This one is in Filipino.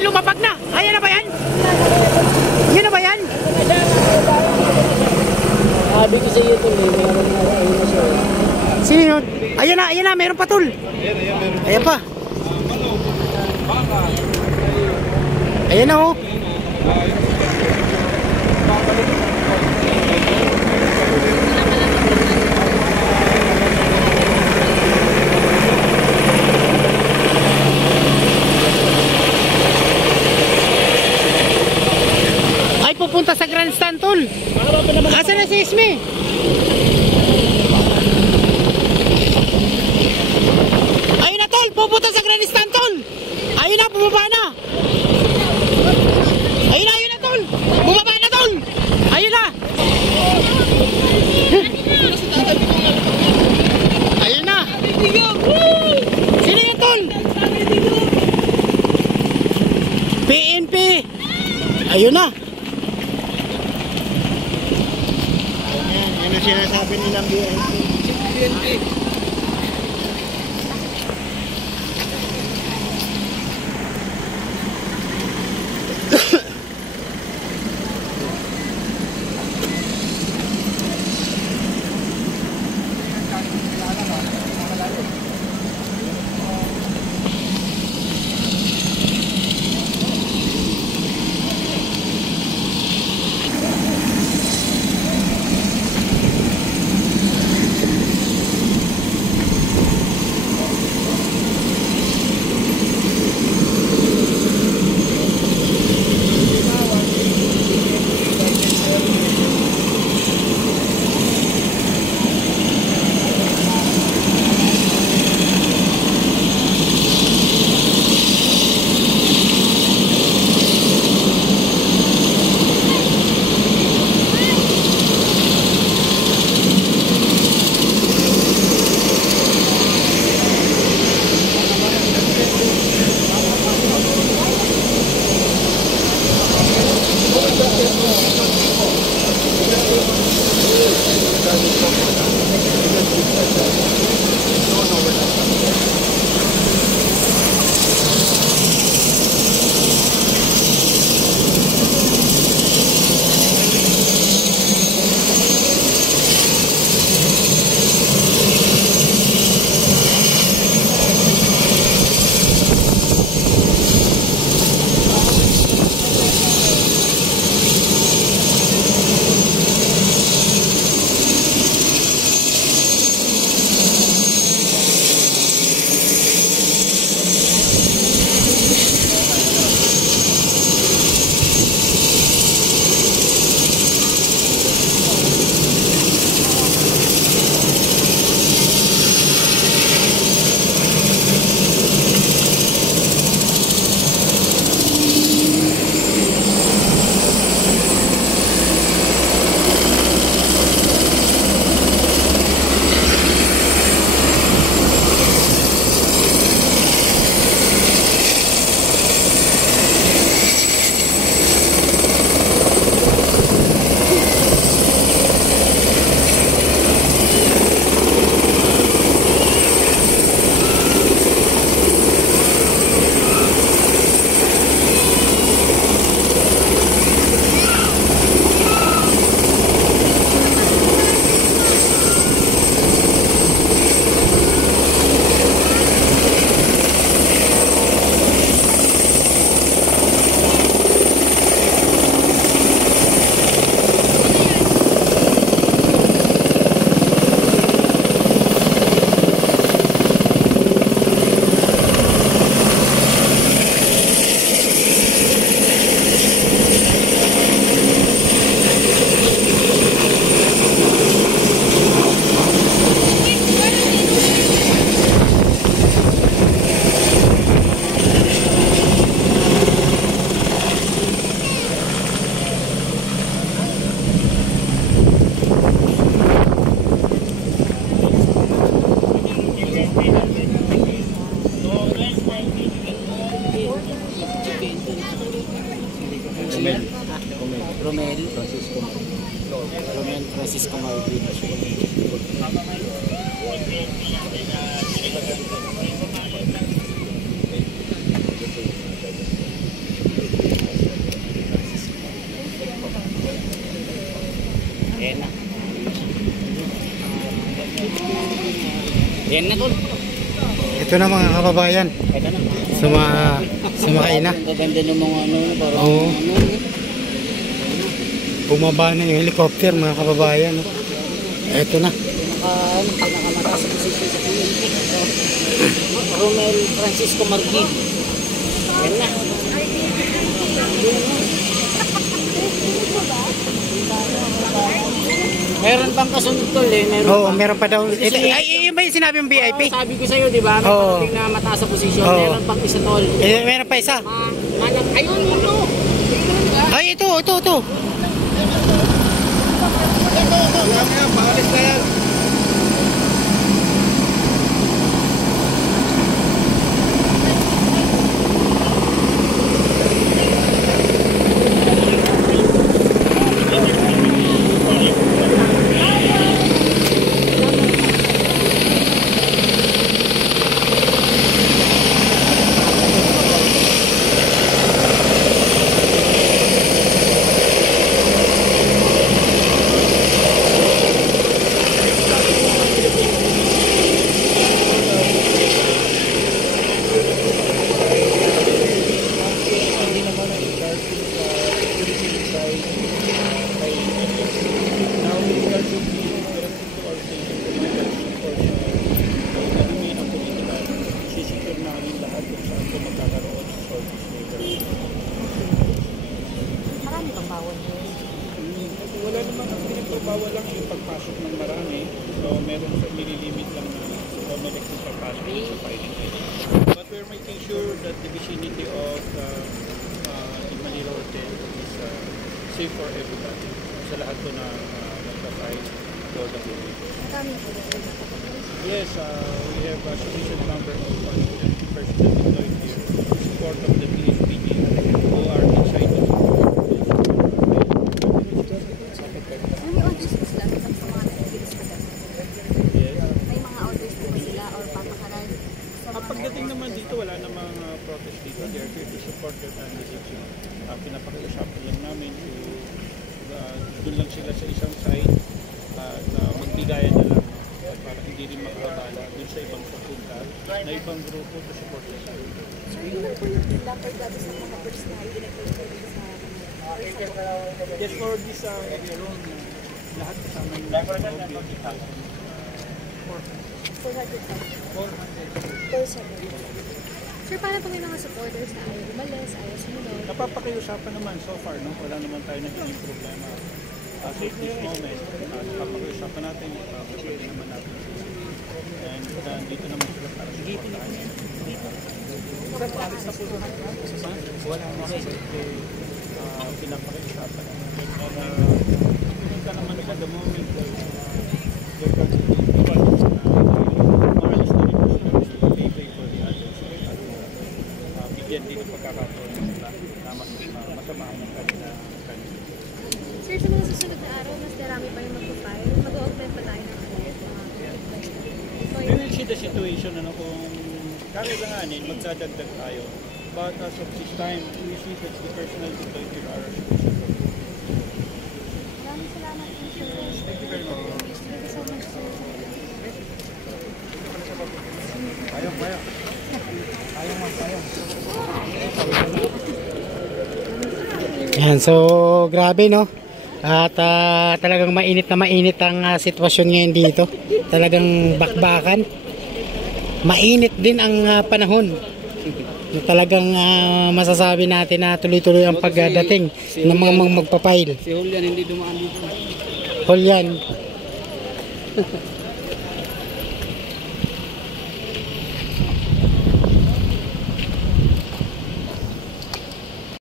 may lumapag na. Ayan na ba yan? Yan na ba yan? Sabi ko sa iyo ito, meron na siya. Sino yun? Ayan na, meron pa tol. Ayan pa. Ayan na oh. Ay, pupunta sa grandstand tol. Asan na si Isme? Ayun na tol, pupunta sa grandstand tol. Ayun na, bumaba na. Ayun na tol. Bumaba na tol. Ayun na. Ayun na. Sino yun tol? PNP. Ayun na. Ano sinasabi nilang BNP? Romel Francisco Marvin. Yan na tol. Ito na mga kababayan. Ito na. Sumakay na. Ang gaganda ng mga ano, parang Oo. ano. Bumaba na yung helicopter mga kababayan. No? Ito na. Pinakamataas sa posisyon sa PNP. Romel Francisco Marquis. Yan na. Meron pang kasunod tol eh. Oo, pa. meron pa daw. Ito, ay, yun ba yung sinabi yung VIP? Sabi ko sa'yo, di ba? May Oo. parating na mataas sa posisyon. Oo. Meron pang isa tol. Meron pa isa. Ayun, ito. Ay, ito. Marami pang bawal doon. Wala namang pinagbabawal lang yung pagpasok ng marami. So meron sa nililimit lang na Comelec yung pagpasok sa filing area. But we're making sure that the vicinity of the Manila Hotel is safe for everybody. Sa lahat po na nagpa-file for the building. Marami po doon. Yes, we have a sufficient number of personnel deployed here in support of the PHPG who are inside the May orders po sila sa mga nag-release po dyan. Yes. May mga orders po sila or papakaran sa mga Pagdating naman dito, wala namang protest dito. They are here to support their candidates. Pinapakiusapan lang namin to doon lang sila sa isang side at magbigayan na lang para hindi rin makakabala doon sa ibang papunta na ibang grupo to support their candidates. So, yun lang po yung dapat dati sa mga birds na ginagawa sa Yes, for this area alone, lahat kasama yung beauty housing. 400,000 per second. Sir, paano po may mga supporters na ayaw umalis, ayaw sumunod? Napapakiusapan naman so far, no? Wala naman tayo naging problema. At this moment, napapakiusapan natin, napapaswede naman natin sila. And dito naman sila para supportahan. Wala naman pinapakiusapan naman. Kita naman nila the moment they're going to do more or less na rin sila label for the others. Bigyan din ang pagkakataon nila na masamahan ng kanila. Sir, sa mga susunod na araw, mas marami pa yung mag-file. Mag-augment pa tayo ng We will see the situation kung kakailanganin, magdadagdag tayo. But as of this time, we see that the personnel deployed here are sufficient. Maraming salamat po, sir. Thank you very much. Thank you so much, sir. Yan, so grabe no. At talagang mainit ang sitwasyon ngayon dito. Talagang bakbakan. Mainit din ang panahon. Talagang masasabi natin na tuloy-tuloy ang pagdating ng mga magpapail. Si Julian hindi dumaan dito. Julian.